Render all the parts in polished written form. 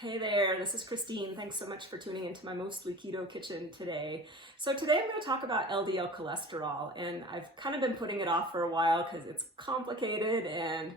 Hey there, this is Christine. Thanks so much for tuning into my mostly keto kitchen today. So today I'm going to talk about LDL cholesterol, and I've kind of been putting it off for a while because it's complicated and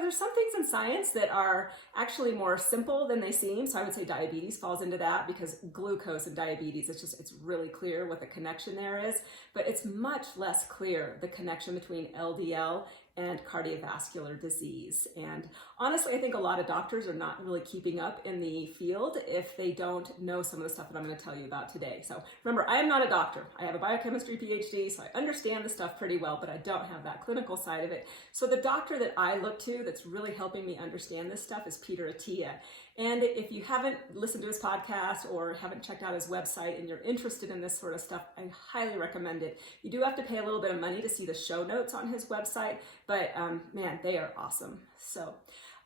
there's some things in science that are actually more simple than they seem. So I would say diabetes falls into that because glucose and diabetes, it's really clear what the connection there is, but it's much less clear the connection between LDL and cardiovascular disease. And honestly, I think a lot of doctors are not really keeping up in the field if they don't know some of the stuff that I'm going to tell you about today. So remember, I am not a doctor. I have a biochemistry PhD, so I understand the stuff pretty well, but I don't have that clinical side of it. So the doctor that I look to that's really helping me understand this stuff is Peter Attia. And if you haven't listened to his podcast or haven't checked out his website and you're interested in this sort of stuff, I highly recommend it. You do have to pay a little bit of money to see the show notes on his website, but man, they are awesome. So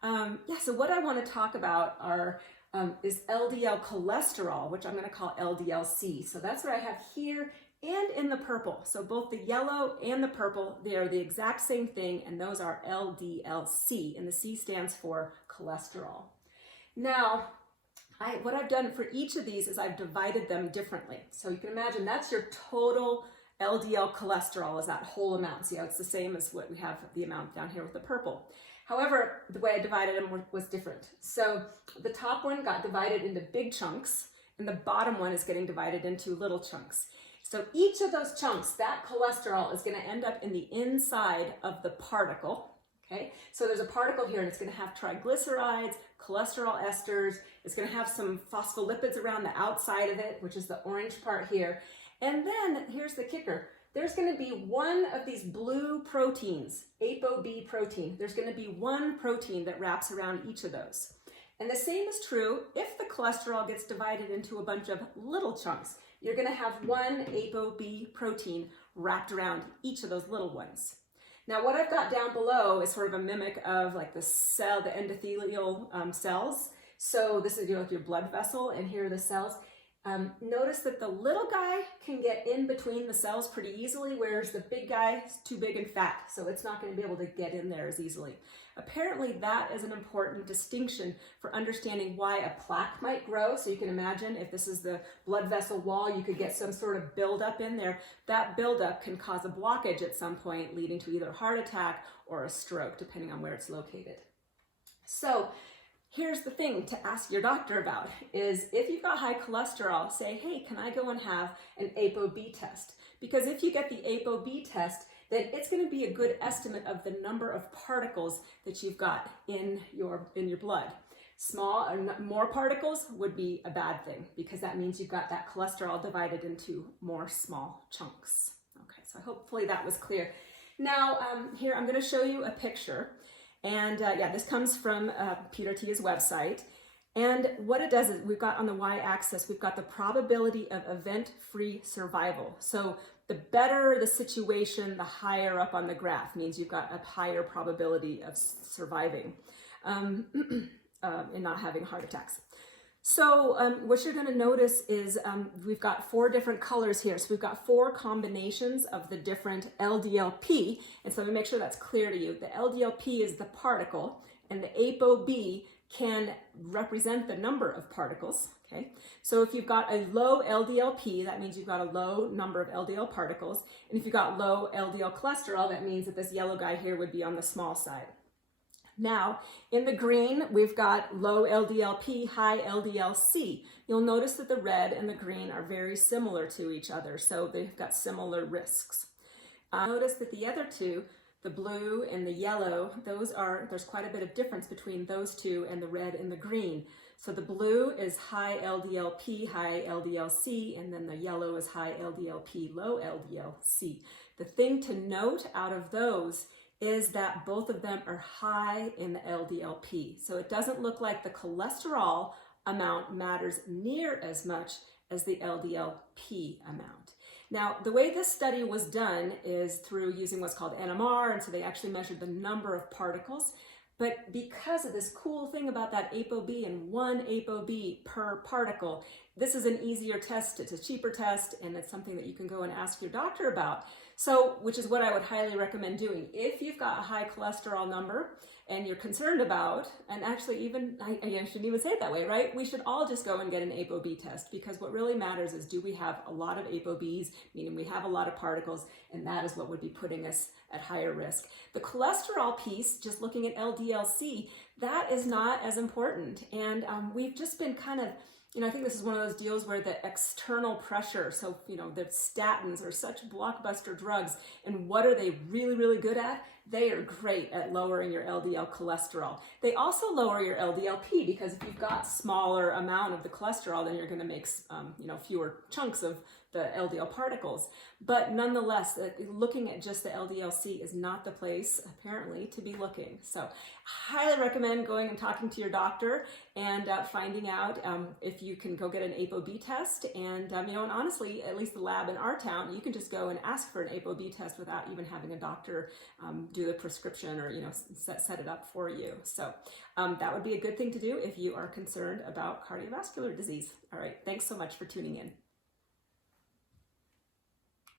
so what I want to talk about is LDL cholesterol, which I'm going to call LDL-C. So that's what I have here and in the purple. So both the yellow and the purple, they are the exact same thing, and those are LDL-C, and the C stands for cholesterol. Now, what I've done for each of these is I've divided them differently. So you can imagine that's your total LDL cholesterol, is that whole amount. See how it's the same as what we have the amount down here with the purple. However, the way I divided them was different. So the top one got divided into big chunks, and the bottom one is getting divided into little chunks. So each of those chunks, that cholesterol is going to end up in the inside of the particle. Okay, so there's a particle here and it's going to have triglycerides, cholesterol esters. It's going to have some phospholipids around the outside of it, which is the orange part here. And then here's the kicker. There's going to be one of these blue proteins, ApoB protein. There's going to be one protein that wraps around each of those. And the same is true if the cholesterol gets divided into a bunch of little chunks. You're going to have one ApoB protein wrapped around each of those little ones. Now, what I've got down below is sort of a mimic of like the endothelial cells. So this is your blood vessel, and here are the cells. Notice that the little guy can get in between the cells pretty easily, whereas the big guy is too big and fat, so it's not going to be able to get in there as easily. Apparently, that is an important distinction for understanding why a plaque might grow. So you can imagine if this is the blood vessel wall, you could get some sort of buildup in there. That buildup can cause a blockage at some point, leading to either a heart attack or a stroke, depending on where it's located. So here's the thing to ask your doctor about is if you've got high cholesterol, say, hey, can I go and have an ApoB test? Because if you get the ApoB test, then it's going to be a good estimate of the number of particles that you've got in your blood. Small or more particles would be a bad thing because that means you've got that cholesterol divided into more small chunks. Okay, so hopefully that was clear. Now, here I'm going to show you a picture. And this comes from Peter Attia's website. And what it does is we've got on the y-axis, we've got the probability of event-free survival. So the better the situation, the higher up on the graph, means you've got a higher probability of surviving and not having heart attacks. So what you're going to notice is we've got 4 different colors here. So we've got 4 combinations of the different LDL-P. And so let me make sure that's clear to you. The LDL-P is the particle, and the ApoB can represent the number of particles. Okay, so if you've got a low LDL-P, that means you've got a low number of LDL particles. And if you've got low LDL cholesterol, that means that this yellow guy here would be on the small side. Now, in the green, we've got low LDL-P, high LDL-C. You'll notice that the red and the green are very similar to each other, so they've got similar risks. Notice that the other two, the blue and the yellow, there's quite a bit of difference between those two and the red and the green. So the blue is high LDL-P, high LDL-C, and then the yellow is high LDL-P, low LDL-C. The thing to note out of those is that both of them are high in the LDL-P. So it doesn't look like the cholesterol amount matters near as much as the LDL-P amount. Now, the way this study was done is through using what's called NMR, and so they actually measured the number of particles. But because of this cool thing about that ApoB and one ApoB per particle, this is an easier test, it's a cheaper test, and it's something that you can go and ask your doctor about. So, which is what I would highly recommend doing. If you've got a high cholesterol number and you're concerned about, and actually even, I shouldn't even say it that way, right? We should all just go and get an ApoB test, because what really matters is, do we have a lot of ApoBs, meaning we have a lot of particles, and that is what would be putting us at higher risk. The cholesterol piece, just looking at LDL-C, that is not as important. And we've just been kind of, I think this is one of those deals where the external pressure, so, the statins are such blockbuster drugs, and what are they really, really good at? They are great at lowering your LDL cholesterol. They also lower your LDL-P, because if you've got smaller amount of the cholesterol, then you're going to make, fewer chunks of the LDL particles. But nonetheless, looking at just the LDL-C is not the place, apparently, to be looking. So highly recommend going and talking to your doctor and finding out if you can go get an ApoB test. And, and honestly, at least the lab in our town, you can just go and ask for an ApoB test without even having a doctor do the prescription or, set it up for you. So that would be a good thing to do if you are concerned about cardiovascular disease. All right, thanks so much for tuning in.